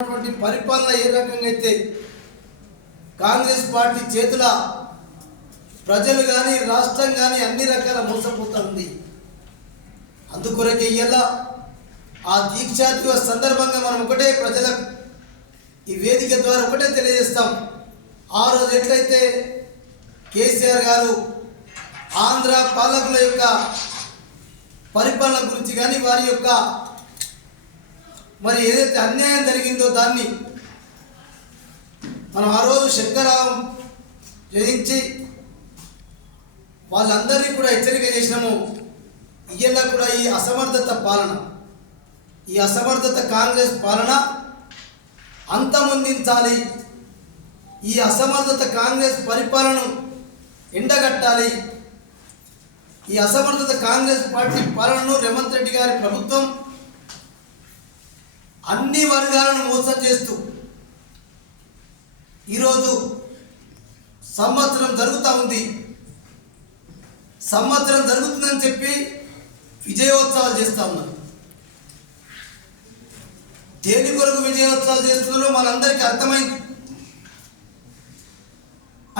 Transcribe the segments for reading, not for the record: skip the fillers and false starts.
పరిపాలన ఏ రకంగా అయితే కాంగ్రెస్ పార్టీ చేతుల ప్రజలు కానీ రాష్ట్రం కానీ అన్ని రకాల మోసపోతుంది. అందుకొరకే ఇయ్యాల ఆ దీక్షా దివస్ సందర్భంగా మనం ఒకటే ప్రజలకు ఈ వేదిక ద్వారా ఒకటే తెలియజేస్తాం. ఆ రోజు ఎట్లయితే కేసీఆర్ గారు ఆంధ్ర పాలకుల యొక్క పరిపాలన గురించి కానీ వారి యొక్క మరి ఏదైతే అన్యాయం జరిగిందో దాన్ని మనం ఆ రోజు శంకరావం జయించి వాళ్ళందరినీ కూడా హెచ్చరిక చేసినాము. ఇయ్యాల కూడా ఈ అసమర్థత పాలన, ఈ అసమర్థత కాంగ్రెస్ పాలన అంతమొందించాలి. ఈ అసమర్థత కాంగ్రెస్ పరిపాలనను ఎండగట్టాలి. ఈ అసమర్థత కాంగ్రెస్ పార్టీ పాలనను రేవంత్ రెడ్డి గారి ప్రభుత్వం అన్ని వర్గాలను మోసం చేస్తూ ఈరోజు సంవత్సరం జరుగుతూ ఉంది. సంవత్సరం జరుగుతుందని చెప్పి విజయోత్సవాలు చేస్తూ ఉన్నారు. దేని కొరకు విజయోత్సవాలు చేస్తున్నారో మనందరికీ అర్థమైంది.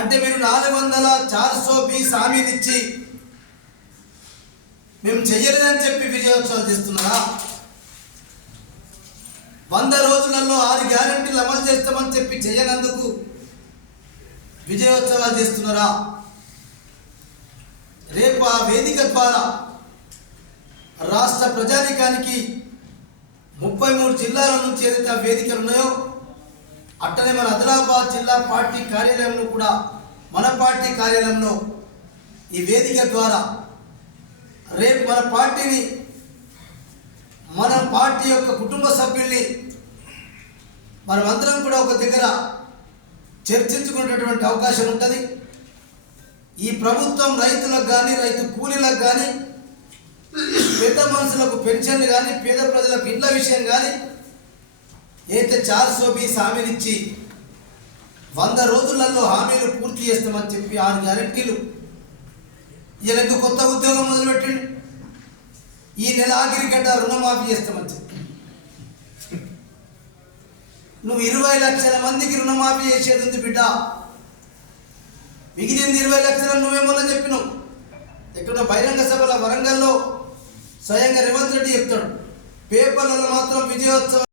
అంటే మీరు 420 హామీలు ఇచ్చి మేము చెయ్యలేదని చెప్పి విజయోత్సవాలు చేస్తున్నారా? 100 రోజులలో 6 గ్యారెంటీలు అమలు చేస్తామని చెప్పి చేయనందుకు విజయోత్సవాలు చేస్తున్నారా? రేపు ఆ వేదిక ద్వారా రాష్ట్ర ప్రజానీకానికి 33 జిల్లాల నుంచి ఏదైతే ఆ వేదికలు ఉన్నాయో అట్టనే మన ఆదిలాబాద్ జిల్లా పార్టీ కార్యాలయంలో కూడా మన పార్టీ కార్యాలయంలో ఈ వేదిక ద్వారా రేపు మన పార్టీని, మన పార్టీ యొక్క కుటుంబ సభ్యుల్ని మనమందరం కూడా ఒక దగ్గర చర్చించుకునేటటువంటి అవకాశం ఉంటుంది. ఈ ప్రభుత్వం రైతులకు కానీ, రైతు కూలీలకు కానీ, పేద మనుషులకు పెన్షన్లు కానీ, పేద ప్రజలకు ఇండ్ల విషయం కానీ అయితే 420 హామీలు ఇచ్చి 100 రోజులలో హామీలు పూర్తి చేస్తామని చెప్పి 6 గ్యారెంటీలు ఈయనకు కొత్త ఉద్యోగం మొదలుపెట్టిండు. ఈ నెల ఆఖరి గంట రుణమాఫీ చేస్తామని చెప్పి నువ్వు 20 లక్షల మందికి రుణమాఫీ చేసేది ఉంది బిడ్డ. మిగిలింది 20 లక్షలు నువ్వేమన్నా చెప్పినావు. ఎక్కడో బహిరంగ సభల వరంగల్లో స్వయంగా రేవంత్ రెడ్డి చెప్తాడు. పేపర్లలో మాత్రం విజయోత్సవం